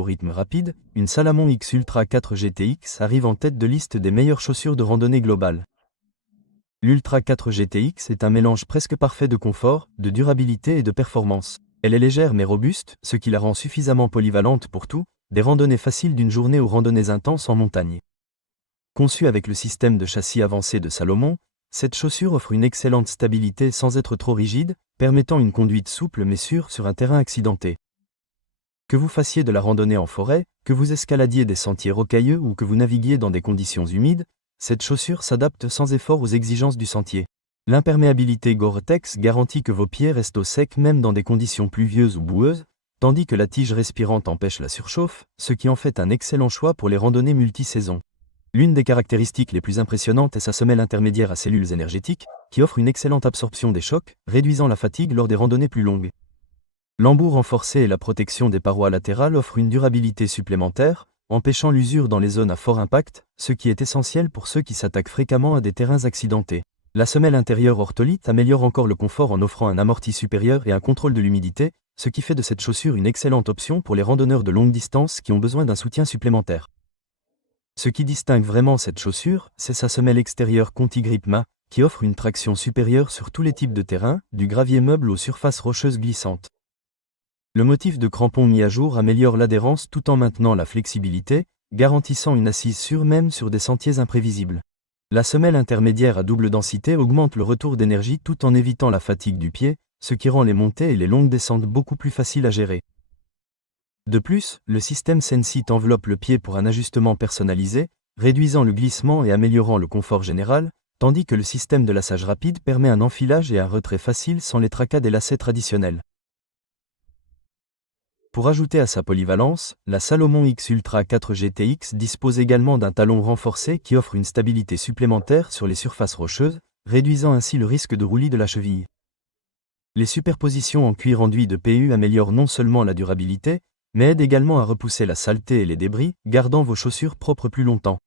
Au rythme rapide, une Salomon X Ultra 4 GTX arrive en tête de liste des meilleures chaussures de randonnée globale. L'Ultra 4 GTX est un mélange presque parfait de confort, de durabilité et de performance. Elle est légère mais robuste, ce qui la rend suffisamment polyvalente pour tout, des randonnées faciles d'une journée aux randonnées intenses en montagne. Conçue avec le système de châssis avancé de Salomon, cette chaussure offre une excellente stabilité sans être trop rigide, permettant une conduite souple mais sûre sur un terrain accidenté. Que vous fassiez de la randonnée en forêt, que vous escaladiez des sentiers rocailleux ou que vous naviguiez dans des conditions humides, cette chaussure s'adapte sans effort aux exigences du sentier. L'imperméabilité Gore-Tex garantit que vos pieds restent au sec même dans des conditions pluvieuses ou boueuses, tandis que la tige respirante empêche la surchauffe, ce qui en fait un excellent choix pour les randonnées multisaisons. L'une des caractéristiques les plus impressionnantes est sa semelle intermédiaire à cellules énergétiques, qui offre une excellente absorption des chocs, réduisant la fatigue lors des randonnées plus longues. L'embout renforcé et la protection des parois latérales offrent une durabilité supplémentaire, empêchant l'usure dans les zones à fort impact, ce qui est essentiel pour ceux qui s'attaquent fréquemment à des terrains accidentés. La semelle intérieure ortholite améliore encore le confort en offrant un amorti supérieur et un contrôle de l'humidité, ce qui fait de cette chaussure une excellente option pour les randonneurs de longue distance qui ont besoin d'un soutien supplémentaire. Ce qui distingue vraiment cette chaussure, c'est sa semelle extérieure Conti-Grip Ma, qui offre une traction supérieure sur tous les types de terrain, du gravier meuble aux surfaces rocheuses glissantes. Le motif de crampon mis à jour améliore l'adhérence tout en maintenant la flexibilité, garantissant une assise sûre même sur des sentiers imprévisibles. La semelle intermédiaire à double densité augmente le retour d'énergie tout en évitant la fatigue du pied, ce qui rend les montées et les longues descentes beaucoup plus faciles à gérer. De plus, le système Sensit enveloppe le pied pour un ajustement personnalisé, réduisant le glissement et améliorant le confort général, tandis que le système de lassage rapide permet un enfilage et un retrait facile sans les tracas des lacets traditionnels. Pour ajouter à sa polyvalence, la Salomon X Ultra 4 GTX dispose également d'un talon renforcé qui offre une stabilité supplémentaire sur les surfaces rocheuses, réduisant ainsi le risque de roulis de la cheville. Les superpositions en cuir enduit de PU améliorent non seulement la durabilité, mais aident également à repousser la saleté et les débris, gardant vos chaussures propres plus longtemps.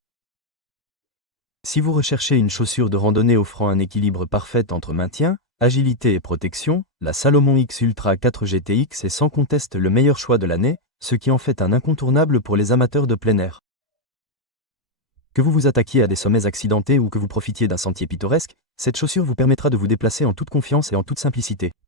Si vous recherchez une chaussure de randonnée offrant un équilibre parfait entre maintien, agilité et protection, la Salomon X Ultra 4 GTX est sans conteste le meilleur choix de l'année, ce qui en fait un incontournable pour les amateurs de plein air. Que vous vous attaquiez à des sommets accidentés ou que vous profitiez d'un sentier pittoresque, cette chaussure vous permettra de vous déplacer en toute confiance et en toute simplicité.